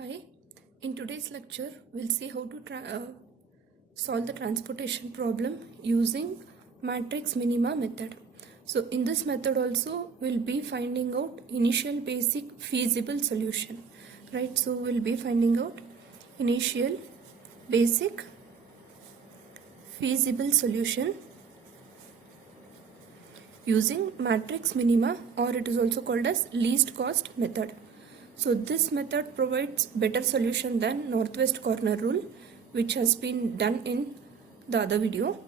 Hi, in today's lecture we'll see how to solve the transportation problem using matrix minima method. So in this method also we'll be finding out initial basic feasible solution, right? So we'll be finding out initial basic feasible solution using matrix minima, or it is also called as least cost method. So this method provides better solution than northwest corner rule, which has been done in the other video.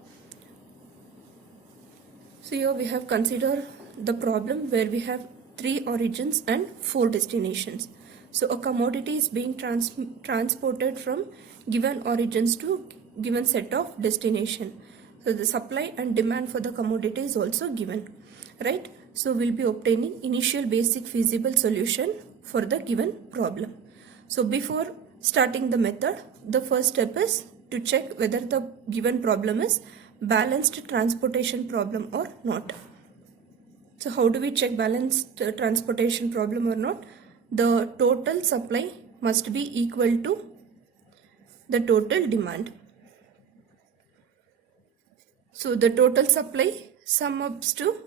So here we have considered the problem where we have 3 origins and 4 destinations. So a commodity is being transported from given origins to given set of destination. So the supply and demand for the commodity is also given, right? So we'll be obtaining initial basic feasible solution for the given problem. So before starting the method, the first step is to check whether the given problem is balanced transportation problem or not. So how do we check balanced transportation problem or not? The total supply must be equal to the total demand. So the total supply sum ups to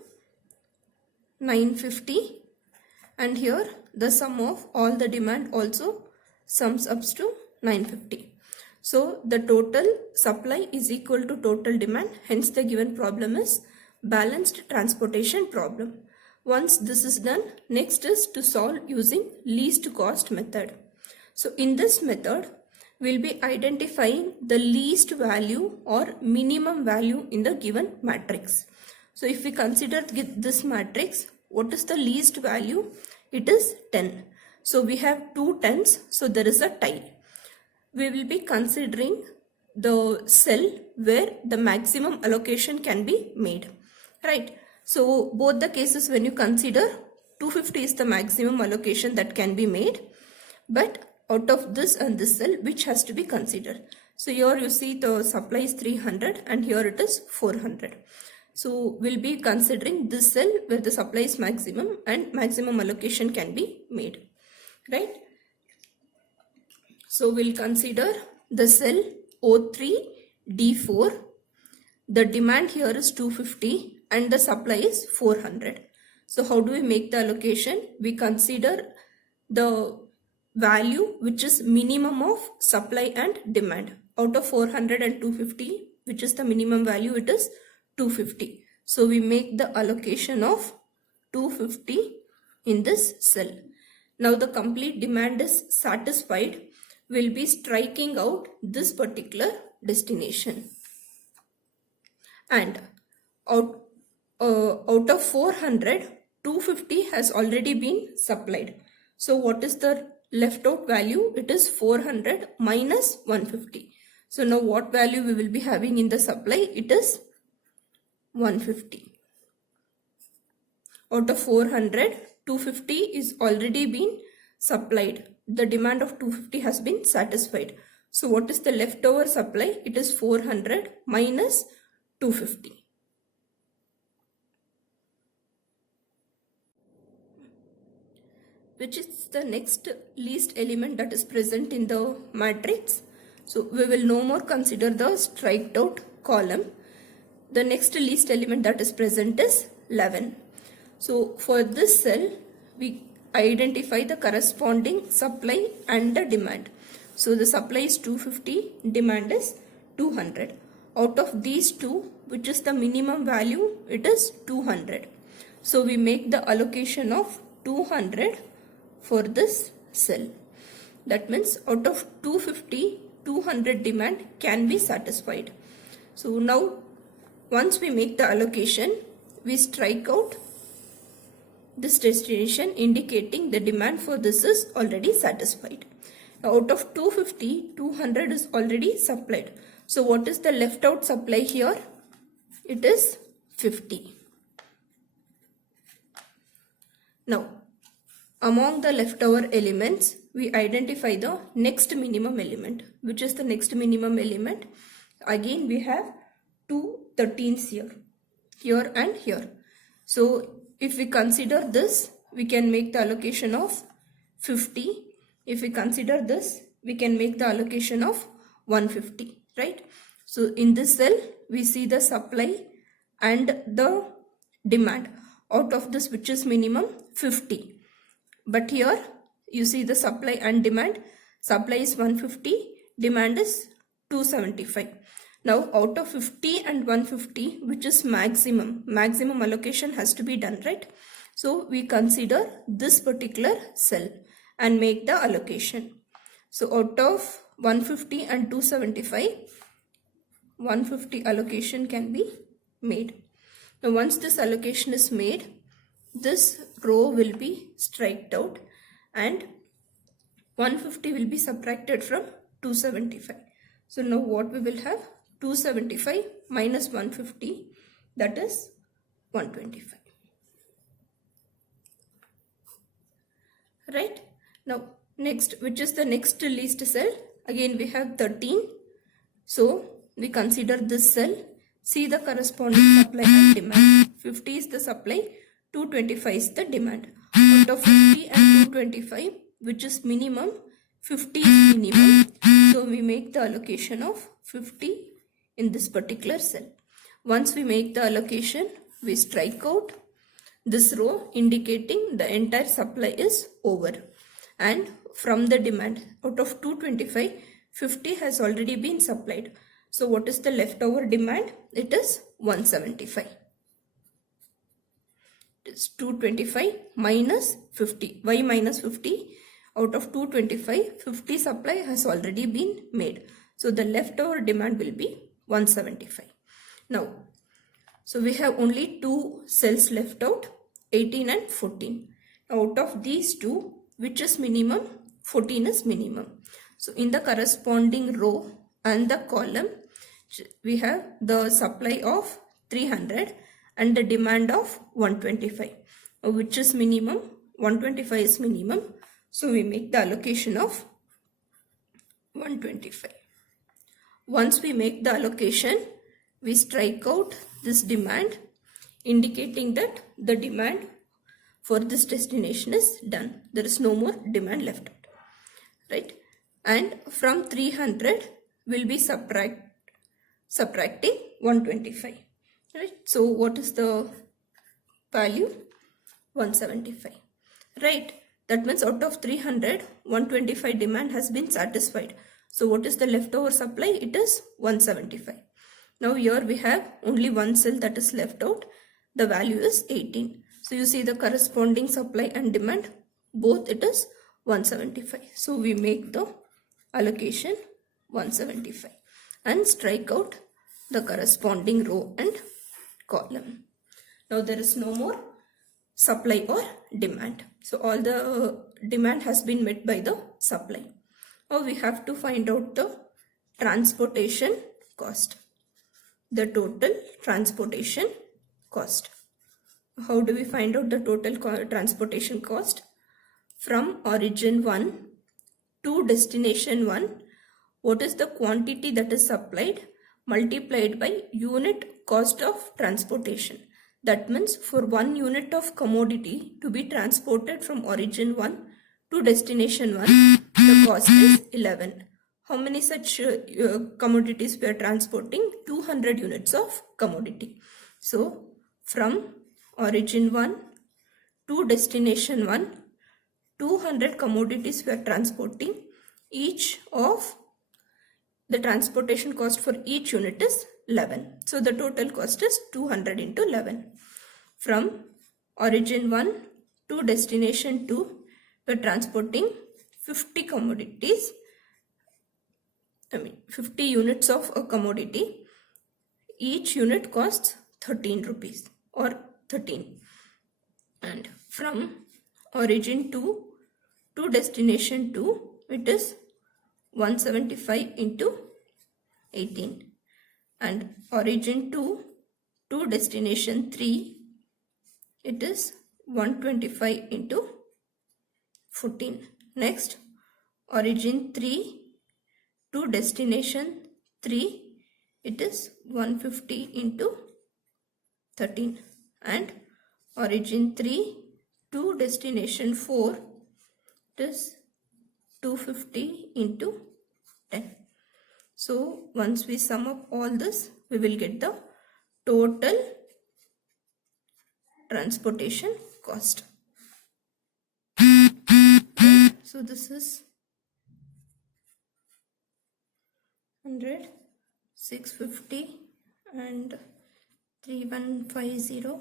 950, and here the sum of all the demand also sums up to 950. So the total supply is equal to total demand, hence the given problem is balanced transportation problem. Once this is done, next is to solve using least cost method. So in this method, we'll be identifying the least value or minimum value in the given matrix. So if we consider this matrix, what is the least value? It is 10. So we have 2 10s, so there is a tie. We will be considering the cell where the maximum allocation can be made, right? So both the cases, when you consider, 250 is the maximum allocation that can be made, but out of this and this cell, which has to be considered. So here you see the supply is 300 and here it is 400. So we'll be considering this cell where the supply is maximum and maximum allocation can be made, right? So we'll consider the cell O3D4. The demand here is 250 and the supply is 400. So how do we make the allocation? We consider the value which is minimum of supply and demand. Out of 400 and 250, which is the minimum value, it is 250. So we make the allocation of 250 in this cell. Now the complete demand is satisfied. We'll be striking out this particular destination. And out of 400, 250 has already been supplied. So what is the left out value? It is 400 minus 150. So now what value we will be having in the supply? It is 150. Out of 400, 250 is already been supplied. The demand of 250 has been satisfied. So what is the leftover supply? It is 400 minus 250. Which is the next least element that is present in the matrix. So we will no more consider the striked out column. The next least element that is present is 11. So for this cell, we identify the corresponding supply and the demand. So the supply is 250, demand is 200. Out of these two, which is the minimum value, it is 200. So we make the allocation of 200 for this cell. That means out of 250, 200 demand can be satisfied. So now once we make the allocation, we strike out this destination indicating the demand for this is already satisfied. Now out of 250, 200 is already supplied. So what is the left out supply here? It is 50. Now among the leftover elements, we identify the next minimum element. Which is the next minimum element? Again we have 2 13s here and here. So if we consider this, we can make the allocation of 50 if we consider this, we can make the allocation of 150, right? So in this cell, we see the supply and the demand. Out of this, which is minimum 50. But here you see the supply and demand. Supply is 150, demand is 275. Now out of 50 and 150, which is maximum allocation has to be done, right? So we consider this particular cell and make the allocation. So out of 150 and 275, 150 allocation can be made. Now once this allocation is made, this row will be striked out and 150 will be subtracted from 275. So now what we will have? 275 minus 150, that is 125. Right? Now next, which is the next least cell? Again we have 13. So we consider this cell. See the corresponding supply and demand. 50 is the supply, 225 is the demand. Out of 50 and 225, which is minimum, 50 is minimum. So we make the allocation of 50 in this particular cell. Once we make the allocation, we strike out this row indicating the entire supply is over. And from the demand, out of 225, 50 has already been supplied. So what is the leftover demand? It is 175. It is 225 minus 50. Why minus 50? Out of 225, 50 supply has already been made. So the leftover demand will be 175. Now, so we have only two cells left out, 18 and 14. Out of these two, which is minimum? 14 is minimum. So in the corresponding row and the column, we have the supply of 300 and the demand of 125, which is minimum. 125 is minimum. So we make the allocation of 125. Once we make the allocation, we strike out this demand indicating that the demand for this destination is done. There is no more demand left out, right? And from 300 will be subtracting 125, right? So what is the value? 175, right? That means out of 300, 125 demand has been satisfied. So what is the leftover supply? It is 175. Now here we have only one cell that is left out. The value is 18. So you see the corresponding supply and demand, both it is 175. So we make the allocation 175 and strike out the corresponding row and column. Now there is no more supply or demand. So all the demand has been met by the supply. Now we have to find out the transportation cost, the total transportation cost. How do we find out the total transportation cost? From origin 1 to destination 1, what is the quantity that is supplied multiplied by unit cost of transportation? That means for 1 unit of commodity to be transported from origin 1 to destination 1, the cost is 11. How many such commodities we are transporting? 200 units of commodity. So from origin 1 to destination 1, 200 commodities we are transporting. Each of the transportation cost for each unit is 11. So the total cost is 200 into 11. From origin 1 to destination 2, we are transporting 50 commodities. 50 units of a commodity. Each unit costs 13 rupees or 13. And from origin 2 to destination 2, it is 175 into 18. And origin 2 to destination 3, it is 125 into 14. Next, origin 3 to destination 3, it is 150 into 13. And origin 3 to destination 4, it is 250 into 10. So once we sum up all this, we will get the total transportation cost. Okay, so this is 100, 650 and 3150,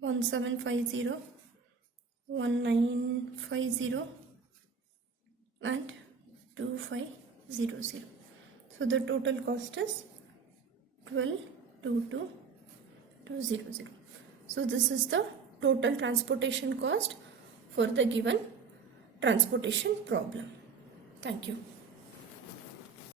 1750, 1950 and 2500. So the total cost is 1222,200. So this is the total transportation cost for the given transportation problem. Thank you.